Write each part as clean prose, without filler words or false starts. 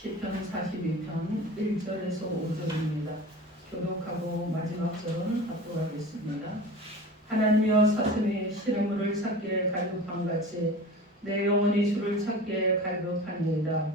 시편 42편 1절에서 5절입니다. 교독하고 마지막 절은 합독하겠습니다. 하나님이여 사슴이 시냇물을 찾기에 갈급함같이 내 영혼이 주를 찾기에 갈급하니이다.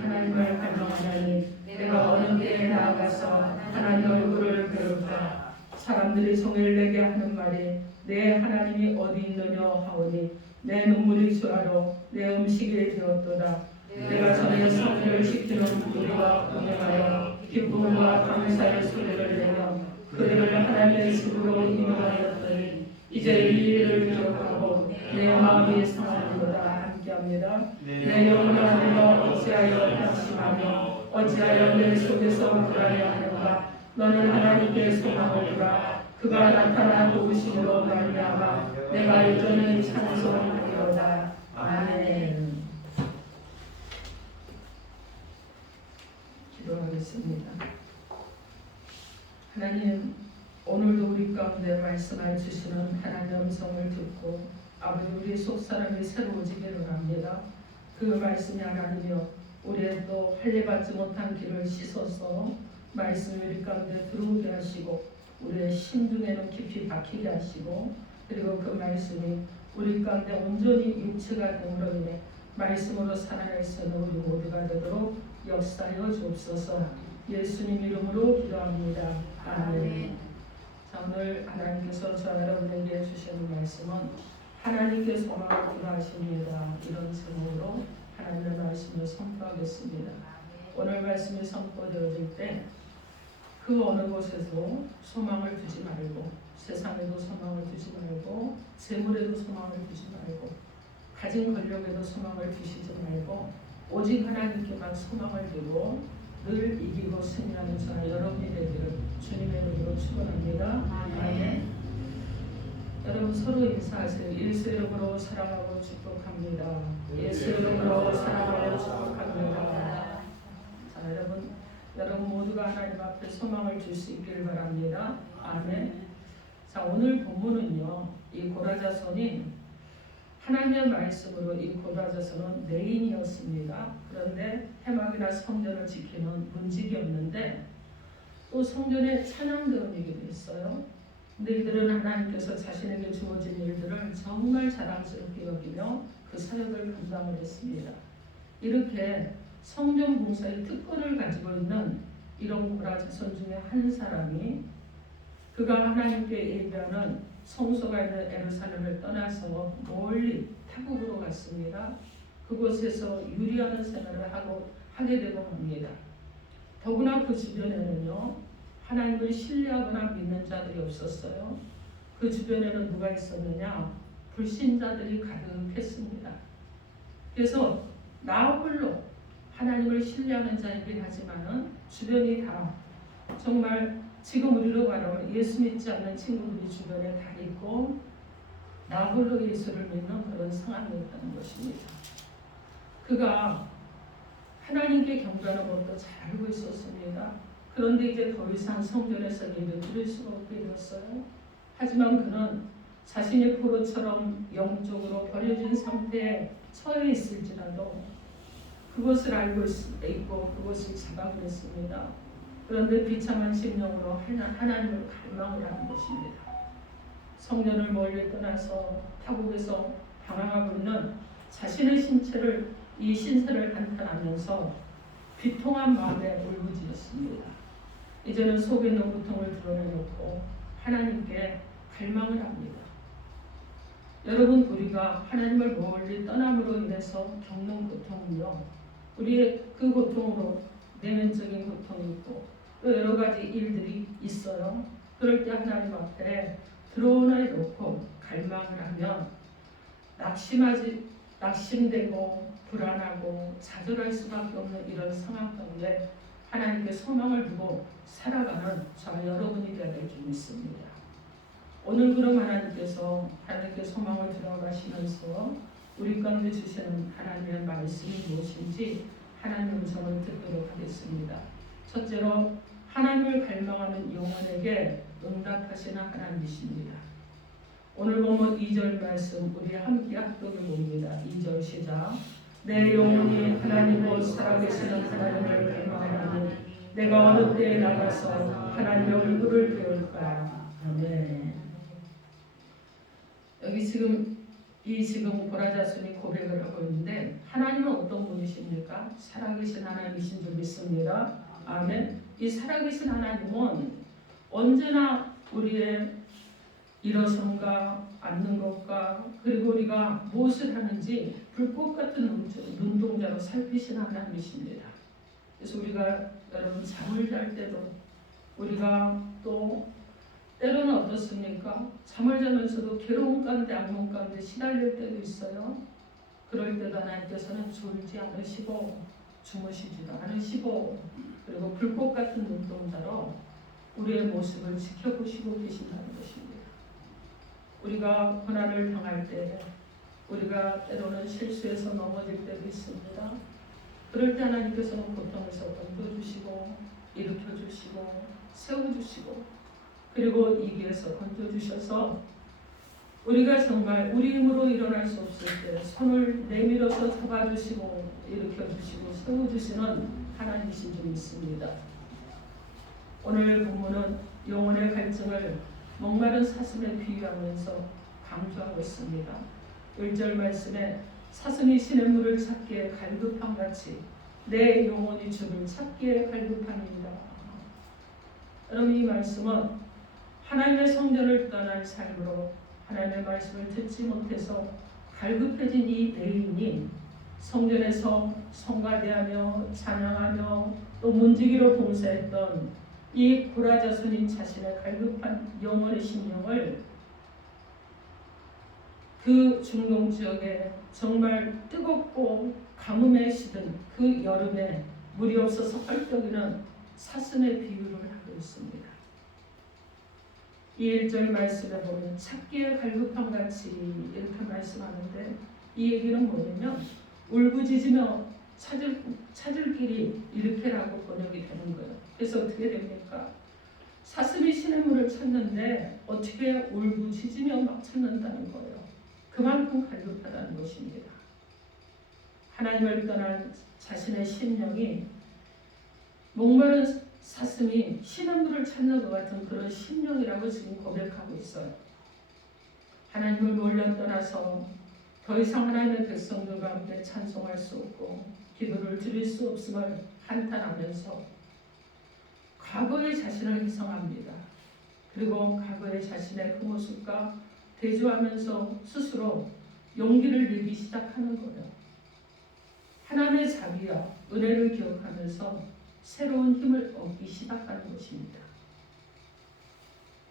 하나님을 갈망하나니 내가 어느 때에 나아가서 하나님 얼굴을 배울까. 사람들이 종일내게 하는 말이 내 하나님이 어디 있느냐 하오니 내 눈물이 주라로 내 음식이 되었도다. 내가 전에 성회를 지키는 우리와 공명하여 기쁨과 감사의 소리를 내며 그들을 하나님의 집으로 인도하였더니 이제 이 일을 기억하고 내 마음이 상하는도다. 함께합니다. 내 영혼아 내가 어찌하여 낙심하며 어찌하여 내 속에서 불안해하는가. 너는 하나님께 소망을 두라. 그가 나타나 도우심으로 말미암아 내가 여전히 찬송하리로다. 아멘. 기도하겠습니다. 하나님, 오늘도 우리 가운데 말씀해 주시는 하나님의 음성을 듣고 아버지 우리 속사람이 새로워지기를 합니다. 그 말씀이 하나님이여 우리의 또 할례받지 못한 길을 씻어서 말씀이 우리 가운데 들어오게 하시고 우리의 심중에는 깊이 박히게 하시고 그리고 그 말씀이 우리 가운데 온전히 육체가 됨으로 인해 말씀으로 살아갈 수 있는 우리 모두가 되도록 역사하여 주옵소서. 예수님 이름으로 기도합니다. 아멘. 자, 오늘 하나님께서 저와 여러분에게 주시는 말씀은 하나님께 소망을 기도하십니다. 이런 제목으로 하나님의 말씀을 선포하겠습니다. 오늘 말씀이 선포되어질 때 그 어느 곳에도 소망을 두지 말고 세상에도 소망을 두지 말고 재물에도 소망을 두지 말고 가진 권력에도 소망을 두시지 말고 오직 하나님께만 소망을 두고 늘 이기고 승리하는 저와 여러분이 되기를 주님의 이름으로 축원합니다. 아멘. 여러분 서로 인사하세요. 예수 이름으로 사랑하고 축복합니다. 예수 이름으로 사랑하고 축복합니다. 자, 여러분 모두가 하나님 앞에 소망을 줄 수 있기를 바랍니다. 아멘. 자, 오늘 본문은요, 이 고라자손이 하나님의 말씀으로 이 고라자손은 내인이었습니다. 그런데 해막이나 성전을 지키는 문직이었는데 또 성전에 찬양대원이기도 했어요. 근데 이들은 하나님께서 자신에게 주어진 일들을 정말 자랑스럽게 여기며 그 사역을 감당을 했습니다. 이렇게 성전 봉사의 특권을 가지고 있는 이런 고라자손 중에 한 사람이 그가 하나님께 예배하는 성소가 있는 예루살렘을 떠나서 멀리 타국으로 갔습니다. 그곳에서 유리하는 생활을 하게 되고 합니다. 더구나 그 주변에는요, 하나님을 신뢰하거나 믿는 자들이 없었어요. 그 주변에는 누가 있었느냐? 불신자들이 가득했습니다. 그래서 나 홀로 하나님을 신뢰하는 자이긴 하지만은 주변이 다 정말 지금 우리로 말하면 예수 믿지 않는 친구들이 주변에 다 있고 나 홀로 예수를 믿는 그런 상황이었다는 것입니다. 그가 하나님께 경배하는 것도 잘 알고 있었습니다. 그런데 이제 더 이상 성전에서 예배 드릴 수가 없게 되었어요. 하지만 그는 자신의 포로처럼 영적으로 버려진 상태에 처해 있을지라도 그것을 알고 있고 그것을 잡아버렸습니다. 그런데 비참한 심령으로 하나님을 갈망을 하는 것입니다. 성전을 멀리 떠나서 타국에서 방황하고 있는 자신의 신체를 이 신세를 한탄하면서 비통한 마음에 울부짖었습니다. 이제는 속에 있는 고통을 드러내놓고 하나님께 갈망을 합니다. 여러분, 우리가 하나님을 멀리 떠남으로 인해서 겪는 고통은요, 우리의 그 고통으로 내면적인 고통이 있고 또 여러 가지 일들이 있어요. 그럴 때 하나님 앞에 드러내놓고 갈망을 하면 낙심되고 불안하고 좌절할 수밖에 없는 이런 상황 가운데 하나님께 소망을 두고 살아가는 저와 여러분이 되어야 될 줄 믿습니다. 오늘 그럼 하나님께 소망을 들어가시면서 우리 가운데 주시는 하나님의 말씀이 무엇인지 하나님의 음성을 듣도록 하겠습니다. 첫째로 하나님을 갈망하는 영혼에게 응답하시는 하나님이십니다. 오늘 보면 2절 말씀 우리 함께 합독해 봅니다. 2절 시작. 내 영혼이 하나님으로 살아계시는 하나님을 갈망하니 내가 어느 때에 나가서 하나님의 얼굴을 배울까. 아멘. 여기 지금 고라자손이 고백을 하고 있는데 하나님은 어떤 분이십니까? 살아계신 하나님이신 줄 믿습니다. 아멘. 이 살아계신 하나님은 언제나 우리의 일어선과 앉는 것과 그리고 우리가 무엇을 하는지 불꽃 같은 눈동자로 살피시는 하나님이십니다. 그래서 우리가 여러분 잠을 잘 때도 우리가 또 때로는 어떻습니까? 잠을 자면서도 괴로운 가운데 악몽 가운데 시달릴 때도 있어요. 그럴 때도 하나님께서는 졸지 않으시고 주무시지도 않으시고 그리고 불꽃 같은 눈동자로 우리의 모습을 지켜보시고 계신다는 것입니다. 우리가 고난을 당할 때 우리가 때로는 실수해서 넘어질 때도 있습니다. 그럴 때 하나님께서는 고통에서 건져주시고 일으켜주시고 세워주시고 그리고 이 길에서 건져주셔서 우리가 정말 우리 힘으로 일어날 수 없을 때 손을 내밀어서 잡아주시고 일으켜주시고 세워주시는 하나님이신 줄 믿습니다. 오늘 본문은 영혼의 갈증을 목마른 사슴에 비유하면서 강조하고 있습니다. 1절 말씀에 사슴이 시냇물을 찾기에 갈급함같이 내 영혼이 주를 찾기에 갈급함이니라. 여러분 이 말씀은 하나님의 성전을 떠난 삶으로 하나님의 말씀을 듣지 못해서 갈급해진 이 내인이 성전에서 성가대하며 찬양하며 또 문지기로 봉사했던 이 고라자손인 자신의 갈급한 영혼의 심령을 그 중동 지역에 정말 뜨겁고 가뭄에 시든 그 여름에 물이 없어서 헐떡이는 사슴의 비유를 하고 있습니다. 이 1절 말씀에 보면 찾기에 갈급함같이 이렇게 말씀하는데 이 얘기는 뭐냐면 울부짖으며 찾을 길이 이렇게라고 번역이 되는 거예요. 그래서 어떻게 됩니까? 사슴이 시냇물을 찾는데 어떻게 울부짖으며 막 찾는다는 거예요. 그만큼 갈급하다는 것입니다. 하나님을 떠난 자신의 심령이 목마른 사슴이 시냇물을 찾는 것 같은 그런 심령이라고 지금 고백하고 있어요. 하나님을 몰려 떠나서 더 이상 하나님의 백성들과 함께 찬송할 수 없고 기도를 드릴 수 없음을 한탄하면서 과거의 자신을 희생합니다. 그리고 과거의 자신의 그 모습과 대조하면서 스스로 용기를 내기 시작하는 거예요. 하나님의 자비와 은혜를 기억하면서 새로운 힘을 얻기 시작하는 것입니다.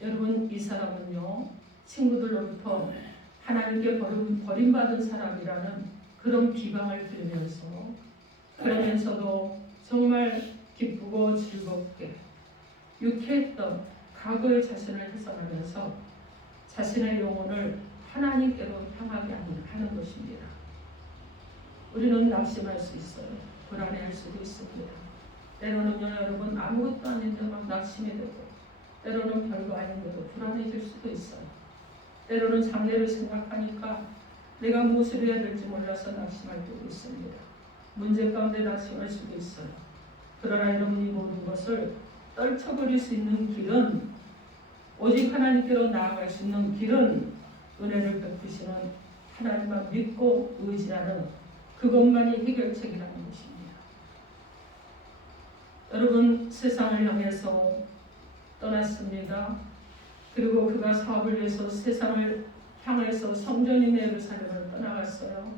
여러분 이 사람은요 친구들로부터 하나님께 버림받은 사람이라는 그런 비방을 들으면서 그러면서도 정말 기쁘고 즐겁게 유쾌했던 과거의 자신을 회상하면서 자신의 영혼을 하나님께로 향하게 하는 것입니다. 우리는 낙심할 수 있어요. 불안해할 수도 있습니다. 때로는요 여러분 아무것도 아닌데 막 낙심이 되고 때로는 별거 아닌데도 불안해질 수도 있어요. 때로는 장래를 생각하니까 내가 무엇을 해야 될지 몰라서 낙심할 때도 있습니다. 문제 가운데 낙심할 수도 있어요. 그러나 여러분이 모든 것을 떨쳐버릴 수 있는 길은 오직 하나님께로 나아갈 수 있는 길은 은혜를 베푸시는 하나님만 믿고 의지하는 그것만이 해결책이라는 것입니다. 여러분 세상을 향해서 떠났습니다. 그리고 그가 사업을 위해서 세상을 향해서 성전인 예루살렘을 떠나갔어요.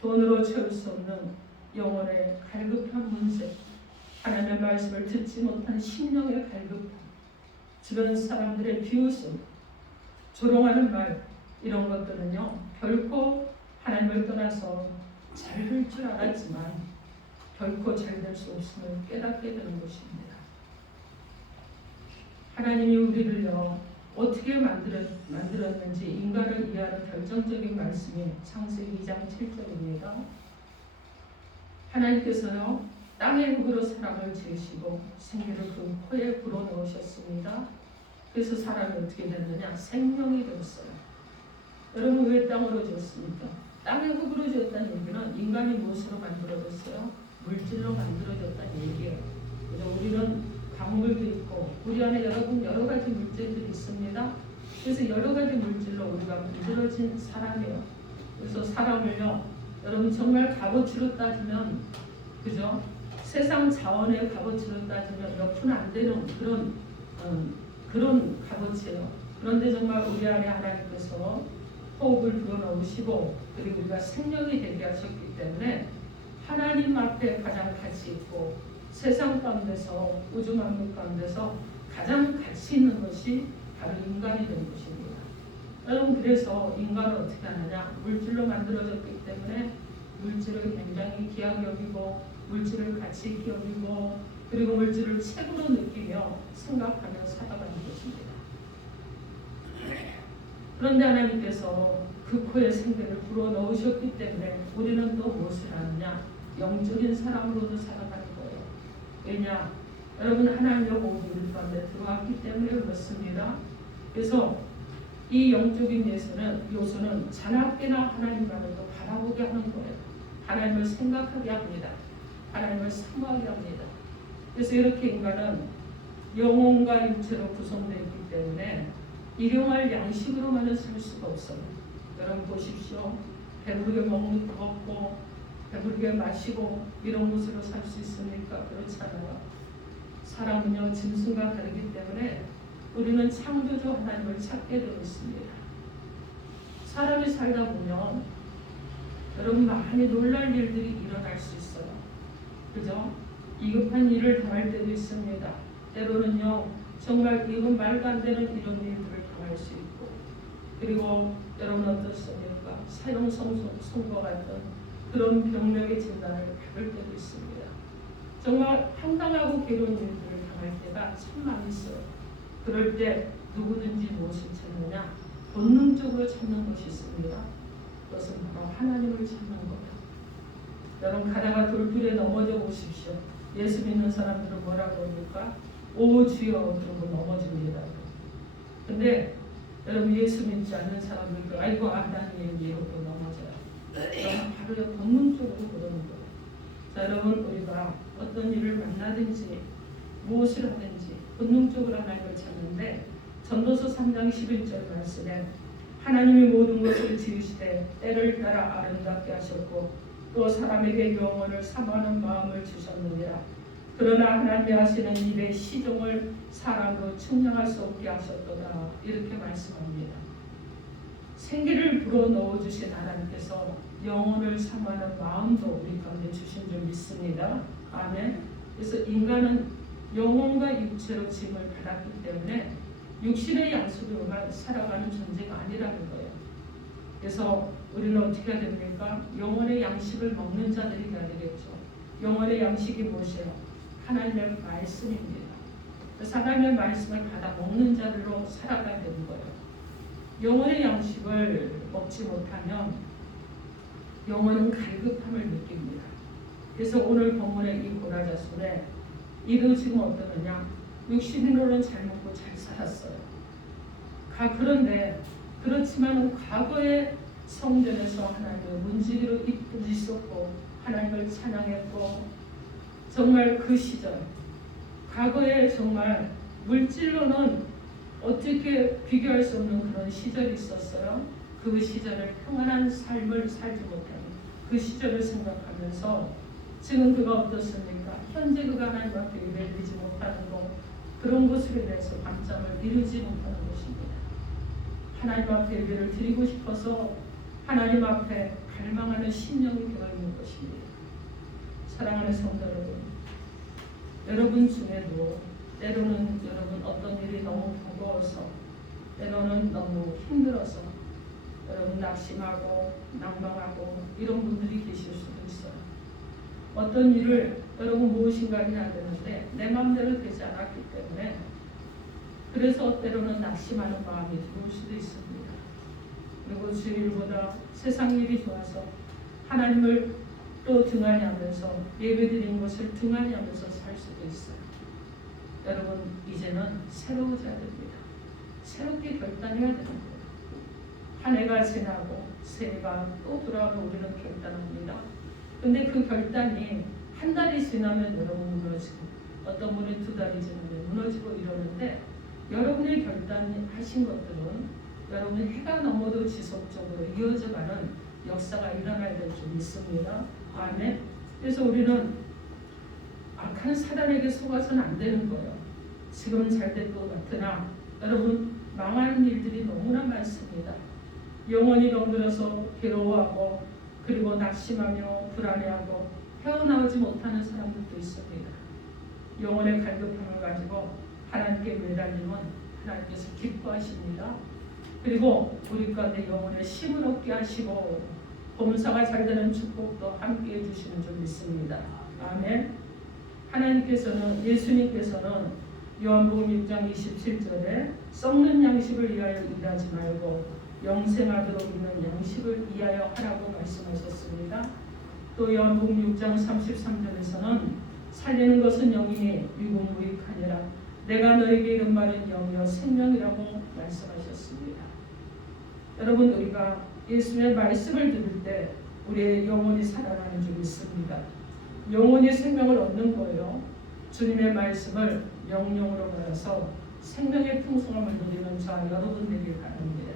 돈으로 채울 수 없는 영혼의 갈급한 문제, 하나님의 말씀을 듣지 못한 심령의 갈급함, 주변 사람들의 비웃음, 조롱하는 말 이런 것들은요 결코 하나님을 떠나서 잘 될 줄 알았지만 결코 잘 될 수 없음을 깨닫게 되는 것입니다. 하나님이 우리를요 어떻게 만들었는지 인간을 이해하는 결정적인 말씀이 창세기 2장 7절입니다. 하나님께서요 땅의 흙으로 사람을 지으시고 생기를 그 코에 불어넣으셨습니다. 그래서 사람이 어떻게 됐느냐? 생명이 되었어요. 여러분 왜 땅으로 지었습니까? 땅의 흙으로 지었다는 만들어졌다는 얘기는 인간이 무엇으로 만들어졌어요? 물질로 만들어졌다는 얘기예요. 그래서 우리는 광물도 있고 우리 안에 여러 가지 물질들이 있습니다. 그래서 여러 가지 물질로 우리가 만들어진 사람이에요. 그래서 사람을요, 여러분 정말 값어치로 따지면, 그죠? 세상 자원의 값어치로 따지면 몇 푼 안 되는 그런 값어치예요. 그런데 정말 우리 안에 하나님께서 호흡을 불어넣으시고 그리고 우리가 생명이 되게 하셨기 때문에 하나님 앞에 가장 가치 있고 세상 가운데서 우주 만물 가운데서 가장 가치 있는 것이 바로 인간이 된 것입니다. 여러분 그래서 인간을 어떻게 하느냐? 물질로 만들어졌기 때문에 물질을 굉장히 귀하게 여기고 물질을 가치 있게 여기고 그리고 물질을 책으로 느끼며 생각하며 살아가는 것입니다. 그런데 하나님께서 그 코에 생기를 불어넣으셨기 때문에 우리는 또 무엇을 하느냐? 영적인 사람으로도 살아가는 거예요. 왜냐? 여러분 하나님의 호흡이 우리 가운데 들어왔기 때문에 그렇습니다. 그래서 이 영적인 요소는 자나깨나 하나님만을 또 바라보게 하는 거예요. 하나님을 생각하게 합니다. 하나님을 사모하게 합니다. 그래서 이렇게 인간은 영혼과 육체로 구성되어 있기 때문에 일용할 양식으로만은 살 수가 없어요. 여러분 보십시오. 배부르게 먹고 배부르게 마시고 이런 것으로 살 수 있습니까? 그렇지 않아요. 사람은요 짐승과 다르기 때문에 우리는 창조주 하나님을 찾게 되어 있습니다. 사람이 살다 보면 여러분 많이 놀랄 일들이 일어날 수 있어요. 그죠? 위급한 일을 당할 때도 있습니다. 때로는요 정말 이건 말도 안 되는 이런 일들을 당할 수 있고 그리고 여러분 어떻습니까? 사형선고 같은 그런 병력의 진단을 받을 때도 있습니다. 정말 황당하고 괴로운 일들을 당할 때가 참 많이 있어요. 그럴 때 누구든지 무엇을 찾느냐? 본능적으로 찾는 것이 있습니다. 그것은 바로 하나님을 찾는 거예요. 여러분 가다가 돌길에 넘어져 보십시오. 예수 믿는 사람들은 뭐라고 합니까? 오 주여 그러고 넘어집니다. 근데 여러분 예수 믿지 않는 사람들도 아이고 하나님 이러고 넘어져요. 여러분 바로 본능적으로 그러는 거예요. 자 여러분 우리가 어떤 일을 만나든지 무엇을 하든지 본능적으로 하나님을 찾는데 전도서 3장 11절 말씀에 하나님이 모든 것을 지으시되 때를 따라 아름답게 하셨고 또 사람에게 영혼을 사모하는 마음을 주셨느니라. 그러나 하나님이 하시는 일의 시종을 사람으로 측량할 수 없게 하셨도다. 이렇게 말씀합니다. 생기를 불어넣어 주신 하나님께서 영혼을 사모하는 마음도 우리 가운데 주신 줄 믿습니다. 아멘. 그래서 인간은 영혼과 육체로 짐을 받았기 때문에 육신의 양식으로만 살아가는 존재가 아니라는 거예요. 그래서 우리는 어떻게 해야 됩니까? 영혼의 양식을 먹는 자들이 돼야 되겠죠. 영혼의 양식이 무엇이에요? 하나님의 말씀입니다. 그래서 하나님의 말씀을 받아 먹는 자들로 살아가야 되는 거예요. 영혼의 양식을 먹지 못하면 영혼은 갈급함을 느낍니다. 그래서 오늘 본문의 이 고라자손에 이도 지금 어떠느냐? 육신으로는 잘 먹고 잘 살았어요. 그런데 그렇지만 과거의 성전에서 하나님을 문지기로 있었고 하나님을 찬양했고 정말 그 시절 과거에 정말 물질로는 어떻게 비교할 수 없는 그런 시절이 있었어요. 그 시절을 평안한 삶을 살지 못하는 그 시절을 생각하면서 지금 그가 어떻습니까? 현재 그가 하나님 앞에 예배를 드리지 못하는 것 그런 것으로 인해서 밤잠을 이루지 못하는 것입니다. 하나님 앞에 예배를 드리고 싶어서 하나님 앞에 갈망하는 심령이 되어 있는 것입니다. 사랑하는 성도 여러분 중에도 때로는 여러분 어떤 일이 너무 버거워서 때로는 너무 힘들어서 여러분 낙심하고 낭망하고 이런 분들이 계실 수도 있어요. 어떤 일을 여러분 무엇인가 해야 되는데 내 마음대로 되지 않았기 때문에 그래서 때로는 낙심하는 마음이 들어올 수도 있습니다. 그리고 주일보다 세상 일이 좋아서 하나님을 또 등한히 하면서 예배드린 것을 등한히 하면서 살 수도 있어요. 여러분 이제는 새로워져야 됩니다. 새롭게 결단해야 되는 거예요. 한 해가 지나고 새해가 또 돌아오면 우리는 결단합니다. 근데 그 결단이 한 달이 지나면 여러분 무너지고 어떤 분은 두 달이 지나면 무너지고 이러는데 여러분의 결단하신 것들은 여러분 해가 넘어도 지속적으로 이어져가는 역사가 일어나야 될 줄 믿습니다. 아멘. 그래서 우리는 악한 사단에게 속아서는 안 되는 거예요. 지금은 잘 될 것 같으나 여러분 망하는 일들이 너무나 많습니다. 영혼이 병들어서 괴로워하고 그리고 낙심하며 불안해하고 헤어나오지 못하는 사람들도 있습니다. 영혼의 갈급함을 가지고 하나님께 매달리면 하나님께서 기뻐하십니다. 그리고 우리 가운데 영혼의 힘을 얻게 하시고 범사가 잘 되는 축복도 함께해 주시는 줄 믿습니다. 아멘. 하나님께서는 예수님께서는 요한복음 6장 27절에 썩는 양식을 위하여 일하지 말고 영생하도록 있는 양식을 위하여 하라고 말씀하셨습니다. 또 요한복음 6장 33절에서는 살리는 것은 영이니 육은 무익하니라 내가 너에게 이른 말은 영이요 생명이라고 말씀하셨습니다. 여러분 우리가 예수님의 말씀을 들을 때 우리의 영혼이 살아나는 줄 믿습니다. 영혼이 생명을 얻는 거예요. 주님의 말씀을 명령으로 받아서 생명의 풍성함을 누리는 자 여러분 되길 바랍니다.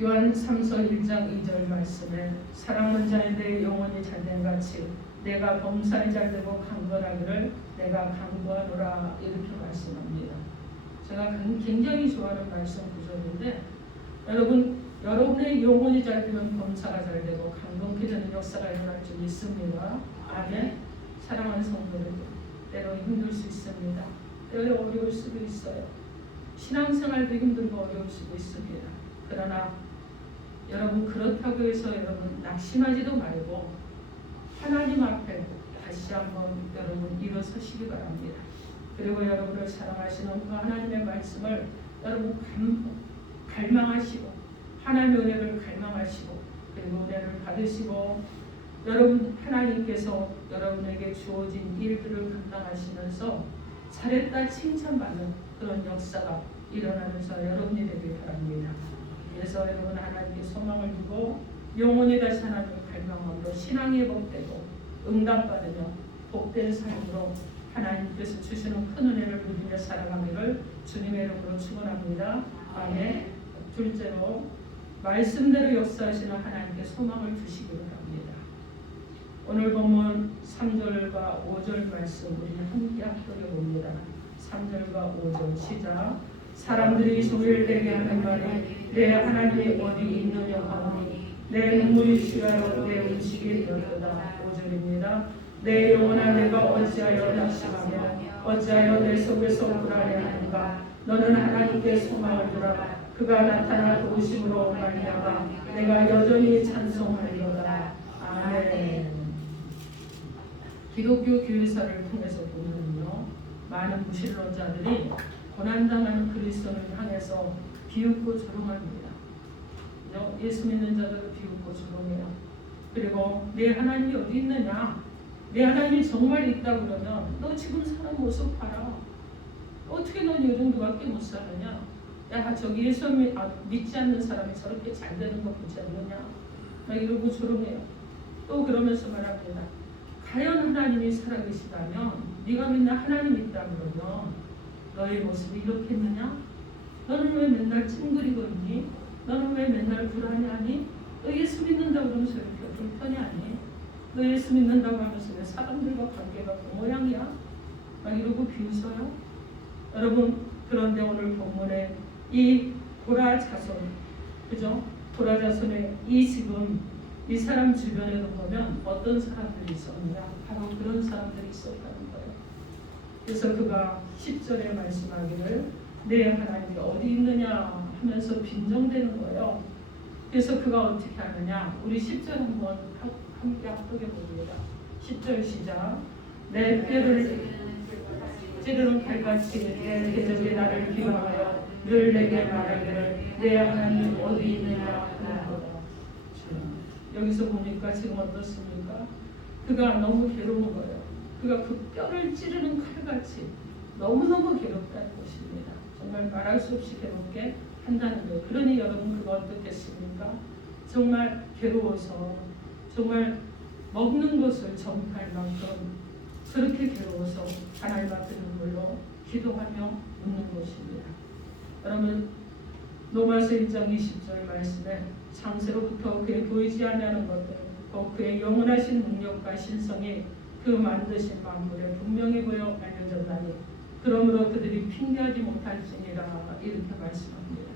요한 3서 1장 2절 말씀에 사랑하는 자에 대해 영혼이 잘된 같이 내가 범사에 잘되고 강건하기를 내가 강구하노라 이렇게 말씀합니다. 제가 굉장히 좋아하는 말씀 구절인데 여러분의 영혼이 잘되면 범사가 잘되고 강건케 되는 역사가 일어날 줄 믿습니다. 아멘. 사랑하는 성도들 때로 힘들 수 있습니다. 때로 어려울 수도 있어요. 신앙생활도 힘들고 어려울 수도 있습니다. 그러나 여러분 그렇다고 해서 여러분 낙심하지도 말고 하나님 앞에 다시 한번 여러분 일어서시기 바랍니다. 그리고 여러분을 사랑하시는 그 하나님의 말씀을 여러분 갈망하시고 하나님의 은혜를 갈망하시고 그리고 은혜를 받으시고 여러분 하나님께서 여러분에게 주어진 일들을 감당하시면서 잘했다 칭찬받는 그런 역사가 일어나는 저 여러분이 되길 바랍니다. 그래서 여러분 하나님께 소망을 두고 영원히 다시 하나님을 갈망함으로 신앙이 회복되고 응답받으며 복된 삶으로 하나님께서 주시는 큰 은혜를 누리며 살아가기를 주님의 이름으로 축원합니다. 아멘. 둘째로 말씀대로 역사하시는 하나님께 소망을 두시기 바랍니다. 오늘 본문 3절과 5절 말씀 우리는 함께 합독해 봅니다. 3절과 5절 시작. 사람들이 소리를 내게 하는 말이 내 하나님이 어디 있느냐 하오니 내 눈물이 쉬하여 내 음식이 되었도다. 5절입니다. 내 영혼아 내가 어찌하여 낙심하며 어찌하여 내 속에서 불안해하는가. 너는 하나님께 소망을 두라. 그가 나타나 도우심으로 말미암아 내가 여전히 찬송하리로다. 아멘. 기독교 교회사를 통해서 보면요 많은 무신론자들이 고난당하는 그리스도를 향해서 비웃고 조롱합니다. 예수 믿는 자들을 비웃고 조롱해요. 그리고 내 하나님이 어디 있느냐? 내 하나님이 정말 있다고 그러면 너 지금 사는 모습 봐라. 어떻게 넌 이 정도밖에 못 사느냐? 야 저기 예수 믿지 않는 사람이 저렇게 잘 되는 거 보지 않느냐? 막 이러고 조롱해요. 또 그러면서 말합니다. 과연 하나님이 살아계시다면 네가 맨날 하나님 있다 그러면 너의 모습이 이렇겠느냐? 너는 왜 맨날 찡그리고 있니? 너는 왜 맨날 불안해하니? 너 예수 믿는다고 그러면서 이렇게 불편해하니? 너 예수 믿는다고 하면서 왜 사람들과 관계가 그 모양이야? 막 이러고 비웃어요. 여러분 그런데 오늘 본문에 이 고라 자손, 그죠? 고라 자손의 지금 이 사람 주변에도 보면 어떤 사람들이 있었느냐? 바로 그런 사람들이 있었다는 거예요. 그래서 그가 10절에 말씀하기를 내 하나님이 어디 있느냐 하면서 빈정대는 거예요. 그래서 그가 어떻게 하느냐? 우리 10절 한번 함께 합독해 봅니다. 10절 시작. 내 뼈를 찌르는 칼같이 내 대적이 나를 비방하여 늘 내게 말하기를 내 하나님 어디 있느냐 하는 거다. 여기서 보니까 지금 어떻습니까? 그가 너무 괴로운 거예요. 그가 그 뼈를 찌르는 칼같이 너무너무 괴롭다는 것입니다. 정말 말할 수 없이 괴롭게 한다는 거예요. 그러니 여러분 그거 어떻겠습니까? 정말 괴로워서 정말 먹는 것을 전파할 만큼 그렇게 괴로워서 하나님 앞에 눈물로 기도하며 웃는 것입니다. 여러분 로마서 1장 20절 말씀에 창세로부터 그의 보이지 아니하는 것들 곧 그의 영원하신 능력과 신성이 그 만드신 만물에 분명히 보여 알려졌나니 그러므로 그들이 핑계하지 못할지니라 이렇게 말씀합니다.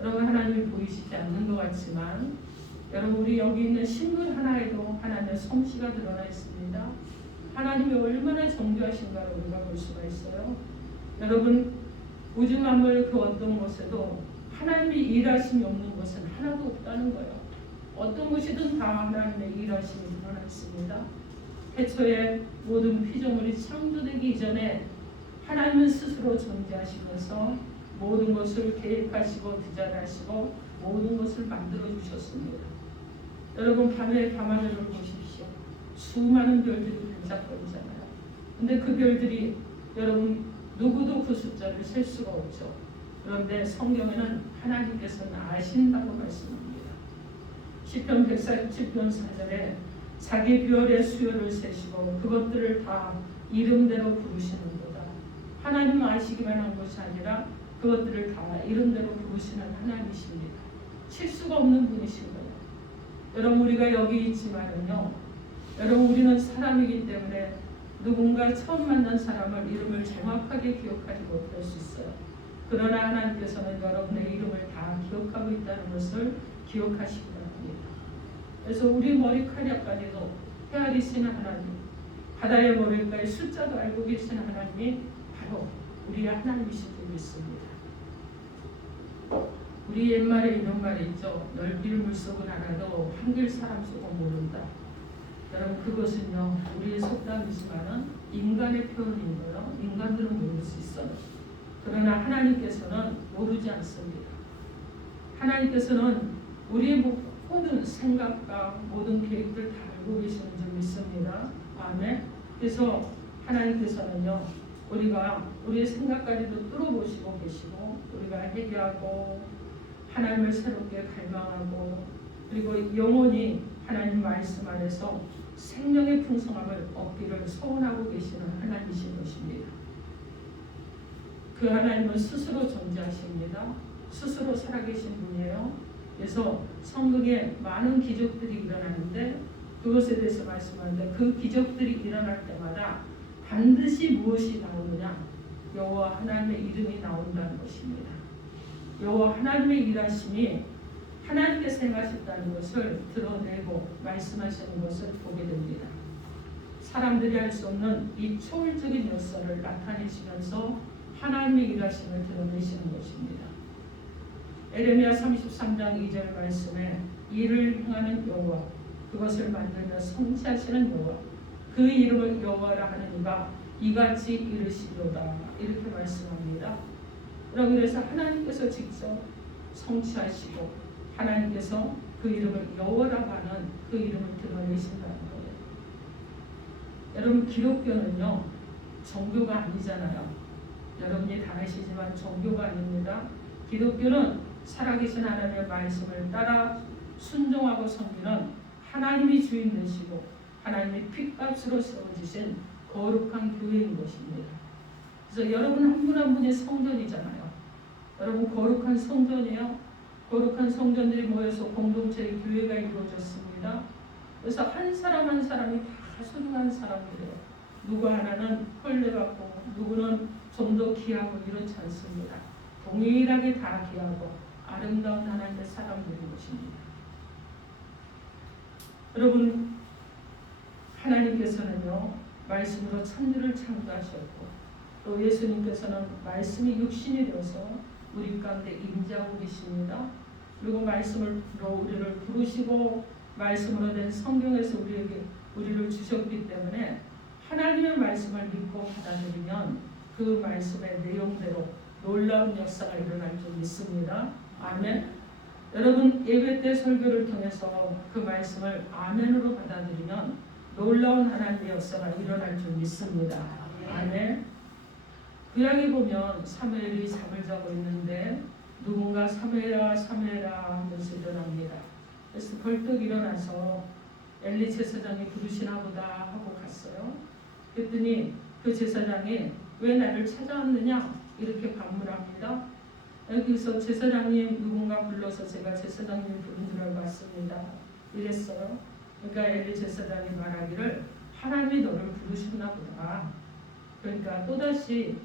여러분 하나님이 보이시지 않는 것 같지만 여러분 우리 여기 있는 식물 하나에도 하나님의 솜씨가 드러나 있습니다. 하나님이 얼마나 정교하신가를 우리가 볼 수가 있어요. 여러분 우주 만물 그 어떤 곳에도 하나님이 일하심이 없는 것은 하나도 없다는 거예요. 어떤 것이든 다 하나님의 일하심이 드러나 있습니다. 태초에 모든 피조물이 창조되기 이전에 하나님은 스스로 존재하시면서 모든 것을 계획하시고 디자인하시고 모든 것을 만들어 주셨습니다. 여러분 밤에 밤하늘을 보십시오. 수많은 별들이 반짝거리잖아요. 근데 그 별들이 여러분 누구도 그 숫자를 셀 수가 없죠. 그런데 성경에는 하나님께서는 아신다고 말씀합니다. 시편 147편 4절에 자기 별의 수요를 세시고 그것들을 다 이름대로 부르시는도다. 하나님은 아시기만 한 것이 아니라 그것들을 다 이름대로 부르시는 하나님이십니다. 실수가 없는 분이신 거예요. 여러분 우리가 여기 있지만은요. 여러분 우리는 사람이기 때문에 누군가 처음 만난 사람을 이름을 정확하게 기억하지 못할 수 있어요. 그러나 하나님께서는 여러분의 이름을 다 기억하고 있다는 것을 기억하시기 바랍니다. 그래서 우리 머리카락까지도 헤아리시는 하나님, 바다의 머리까지 숫자도 알고 계시는 하나님이 바로 우리의 하나님이신 줄 믿습니다. 우리 옛말에 이런 말이 있죠. 넓은 물속은 알아도 한길 사람 속은 모른다. 여러분 그것은요 우리의 속담이지만은 인간의 표현인 거예요. 인간들은 모를 수 있어요. 그러나 하나님께서는 모르지 않습니다. 하나님께서는 우리의 모든 생각과 모든 계획들 다 알고 계시는 줄 믿습니다. 아멘. 그래서 하나님께서는요 우리가 우리의 생각까지도 뚫어보시고 계시고 우리가 회개하고 하나님을 새롭게 갈망하고 그리고 영원히 하나님 말씀 안에서 생명의 풍성함을 얻기를 소원하고 계시는 하나님이신 것입니다. 그 하나님은 스스로 존재하십니다. 스스로 살아계신 분이에요. 그래서 성경에 많은 기적들이 일어나는데 그것에 대해서 말씀하는데 그 기적들이 일어날 때마다 반드시 무엇이 나오느냐? 여호와 하나님의 이름이 나온다는 것입니다. 여호와 하나님의 일하심이 하나님께서 행하셨다는 것을 드러내고 말씀하시는 것을 보게 됩니다. 사람들이 할 수 없는 이 초월적인 역사를 나타내시면서 하나님의 일하심을 드러내시는 것입니다. 에레미야 33장 2절 말씀에 이를 행하는 여호와 그것을 만들며 성취하시는 여호와 그 이름을 여호와라 하는 이가 이같이 이르시도다 이렇게 말씀합니다. 여러분 그래서 하나님께서 직접 성취하시고 하나님께서 그 이름을 여호와라고 하는 그 이름을 드러내신다는 거예요. 여러분 기독교는요 종교가 아니잖아요. 여러분이 다 아시지만 종교가 아닙니다. 기독교는 살아계신 하나님의 말씀을 따라 순종하고 섬기는 하나님이 주인 되시고 하나님의 핏값으로 세워지신 거룩한 교회인 것입니다. 그래서 여러분 한 분 한 분이 성전이잖아요. 여러분 거룩한 성전이에요. 거룩한 성전들이 모여서 공동체의 교회가 이루어졌습니다. 그래서 한 사람 한 사람이 다 소중한 사람들이에요. 누구 하나는 헐레받고 누구는 좀 더 귀하고 이렇지 않습니다. 동일하게 다 귀하고 아름다운 하나님의 사람들인 것입니다. 여러분 하나님께서는요 말씀으로 천지를 창조하셨고 또 예수님께서는 말씀이 육신이 되어서 우리 가운데 임재하고 계십니다. 그리고 말씀으로 우리를 부르시고 말씀으로 된 성경에서 우리를 주셨기 때문에 하나님의 말씀을 믿고 받아들이면 그 말씀의 내용대로 놀라운 역사가 일어날 줄 믿습니다. 아멘. 여러분 예배 때 설교를 통해서 그 말씀을 아멘으로 받아들이면 놀라운 하나님의 역사가 일어날 줄 믿습니다. 아멘. 구약에 보면 사무엘이 잠을 자고 있는데 누군가 사무엘아 사무엘아 하면서 일어납니다. 그래서 벌떡 일어나서 엘리 제사장이 부르시나 보다 하고 갔어요. 그랬더니 그 제사장이 왜 나를 찾아왔느냐 이렇게 반문합니다. 여기서 제사장님 누군가 불러서 제가 제사장님 부른 줄 알고 왔습니다. 이랬어요. 그러니까 엘리 제사장이 말하기를 하나님이 너를 부르셨나 보다. 그러니까 또다시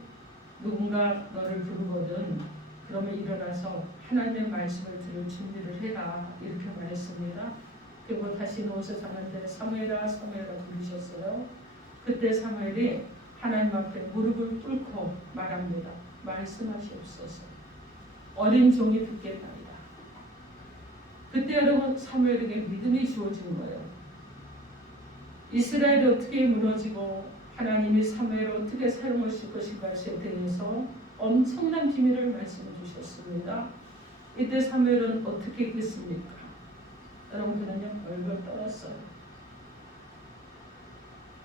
누군가 너를 부르거든 그러면 일어나서 하나님의 말씀을 들을 준비를 해라 이렇게 말했습니다. 그리고 다시 누워서 자는데 사무엘아 사무엘아 부르셨어요. 그때 사무엘이 하나님 앞에 무릎을 꿇고 말합니다. 말씀하시옵소서. 어린 종이 듣겠나이다. 그때 여러분 사무엘에게 믿음이 주어진 거예요. 이스라엘이 어떻게 무너지고 하나님이 사무엘을 어떻게 사용하실 것인가에 대해서 엄청난 비밀을 말씀해 주셨습니다. 이때 사무엘은 어떻게 했겠습니까? 여러분들은요 얼굴 떨었어요.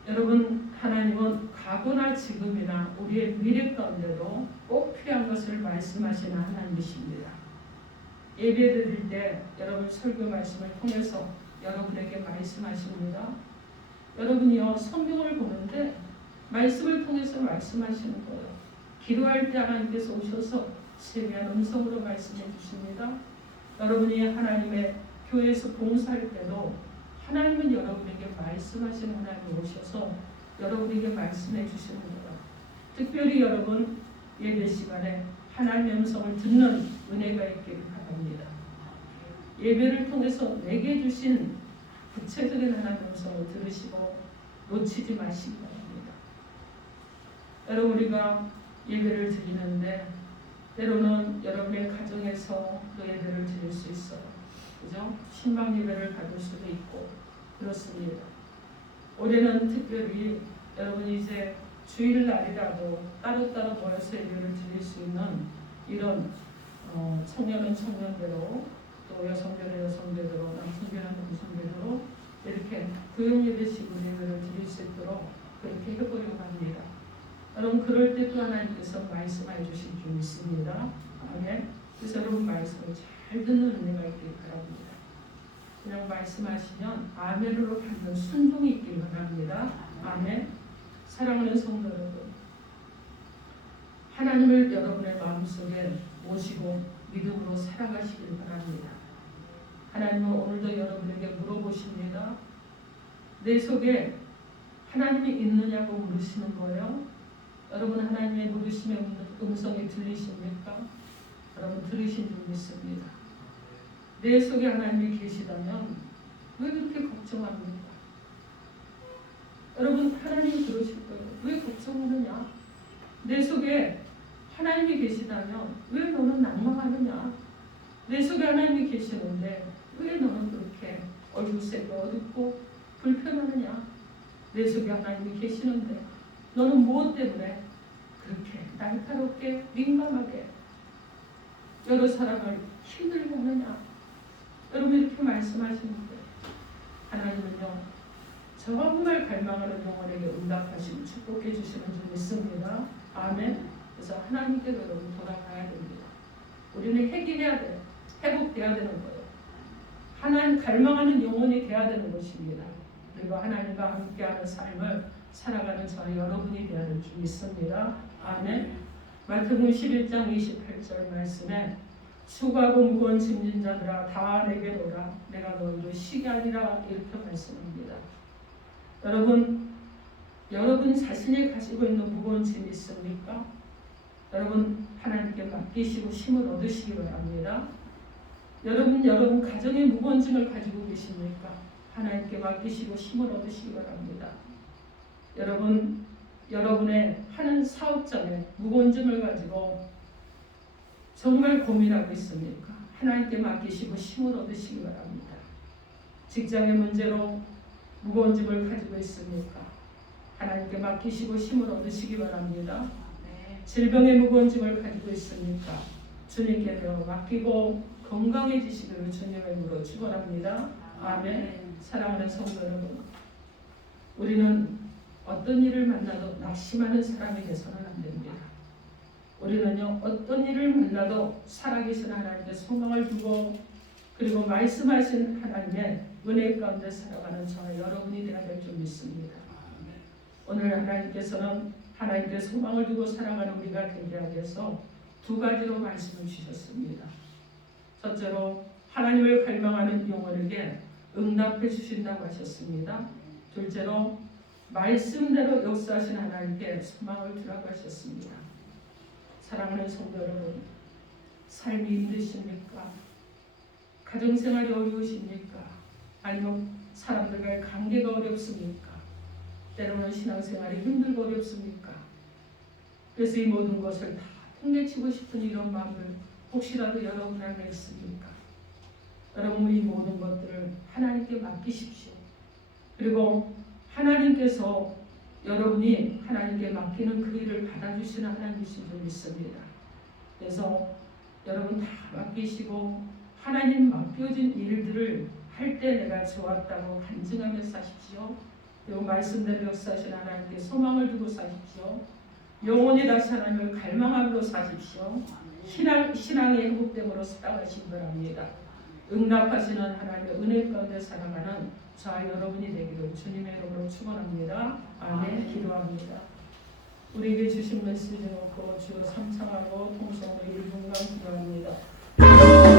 여러분 하나님은 과거나 지금이나 우리의 미래 가운데도 꼭 필요한 것을 말씀하시는 하나님이십니다. 예배 드릴 때 여러분 설교 말씀을 통해서 여러분에게 말씀하십니다. 여러분이요 성경을 보는데 말씀을 통해서 말씀하시는 거예요. 기도할 때 하나님께서 오셔서 세미한 음성으로 말씀해 주십니다. 여러분이 하나님의 교회에서 봉사할 때도 하나님은 여러분에게 말씀하시는 하나님이 오셔서 여러분에게 말씀해 주시는 거예요. 특별히 여러분 예배 시간에 하나님의 음성을 듣는 은혜가 있기를 바랍니다. 예배를 통해서 내게 주신 구체적인 하나님의 음성을 들으시고 놓치지 마시기 바랍니다. 여러분 우리가 예배를 드리는데 때로는 여러분의 가정에서 그 예배를 드릴 수 있어요. 그죠? 신방 예배를 받을 수도 있고 그렇습니다. 올해는 특별히 여러분 이제 주일날이라도 따로따로 모여서 예배를 드릴 수 있는 이런 청년은 청년대로 또 여성들은 여성대로 남성들은 남성대로 이렇게 구역 예배식으로 예배를 드릴 수 있도록 그렇게 해보려고 합니다. 여러분 그럴 때 또 하나님께서 말씀해 주실 줄 믿습니다. 아멘. 그래서 여러분 말씀을 잘 듣는 은혜가 있길 바랍니다. 그냥 말씀하시면 아멘으로 받는 순종이 있길 바랍니다. 아멘. 사랑하는 성도 여러분, 하나님을 여러분의 마음속에 모시고 믿음으로 살아가시길 바랍니다. 하나님은 오늘도 여러분에게 물어보십니다. 내 속에 하나님이 있느냐고 물으시는 거예요. 여러분 하나님의 물으심의 음성이 들리십니까? 여러분 들으신 줄 믿습니다. 내 속에 하나님이 계시다면 왜 그렇게 걱정합니까? 여러분 하나님이 그러실 거예요. 왜 걱정하느냐? 내 속에 하나님이 계시다면 왜 너는 낭망하느냐? 내 속에 하나님이 계시는데 왜 너는 그렇게 얼굴색이 어둡고 불편하느냐? 내 속에 하나님이 계시는데 너는 무엇 때문에 그렇게 날카롭게 민감하게 여러 사람을 힘들게 하느냐? 여러분 이렇게 말씀하시는데 하나님은요 정말 갈망하는 영혼에게 응답하시고 축복해 주시는 줄 믿습니다. 아멘. 그래서 하나님께로 여러분 돌아가야 됩니다. 우리는 회개해야 돼요. 회복돼야 되는 거예요. 하나님 갈망하는 영혼이 돼야 되는 것입니다. 그리고 하나님과 함께하는 삶을 살아가는 저와 여러분이 되어야 될 줄 믿습니다. 아멘. 마태복음 11장 28절 말씀에 수고하고 무거운 짐진 자들아 다 내게로 오라 내가 너희를 쉬게 하리라 이렇게 말씀합니다. 여러분 자신이 가지고 있는 무거운 짐이 있습니까? 여러분 하나님께 맡기시고 힘을 얻으시기 바랍니다. 여러분 가정의 무거운 짐을 가지고 계십니까? 하나님께 맡기시고 힘을 얻으시기 바랍니다. 여러분의 하는 사업장에 무거운 짐을 가지고 정말 고민하고 있습니까? 하나님께 맡기시고 힘을 얻으시기 바랍니다. 직장의 문제로 무거운 짐을 가지고 있습니까? 하나님께 맡기시고 힘을 얻으시기 바랍니다. 질병의 무거운 짐을 가지고 있습니까? 주님께 맡기고 건강해지시기를 주님의 이름으로 축원합니다. 아멘. 사랑하는 성도 여러분, 우리는 어떤 일을 만나도 낙심하는 사람이 되서는 안 됩니다. 우리는요 어떤 일을 만나도 살아계신 하나님께 소망을 두고 그리고 말씀하신 하나님의 은혜 가운데 살아가는 저와 여러분이 되어야 될 줄 믿습니다. 오늘 하나님께서는 하나님께 소망을 두고 살아가는 우리가 되게 하기 위해서 두 가지로 말씀을 주셨습니다. 첫째로 하나님을 갈망하는 영혼에게 응답해 주신다고 하셨습니다. 둘째로 말씀대로 역사하신 하나님께 소망을 두라고 하셨습니다. 사랑하는 성도 여러분, 삶이 힘드십니까? 가정생활이 어려우십니까? 아니면 사람들과의 관계가 어렵습니까? 때로는 신앙생활이 힘들고 어렵습니까? 그래서 이 모든 것을 다 통내치고 싶은 이런 마음을 혹시라도 여러분 안에 있습니까? 여러분 이 모든 것들을 하나님께 맡기십시오. 그리고 하나님께서 여러분이 하나님께 맡기는 그 일을 받아주시는 하나님이신 줄 믿습니다. 그래서 여러분 다 맡기시고 하나님 맡겨진 일들을 할 때 내가 좋았다고 간증하며 사십시오. 그리고 말씀대로 역사하신 하나님께 소망을 두고 사십시오. 영원히 다시 하나님을 갈망함으로 사십시오. 신앙의 회복됨으로 살아가시기 바랍니다. 응답하시는 하나님의 은혜 가운데 살아가는 저와 여러분이 되기를 주님의 이름으로 축원합니다. 아멘. 기도합니다. 우리에게 주신 메시지 놓고 주여 삼창하고 통성으로 1분간 기도합니다.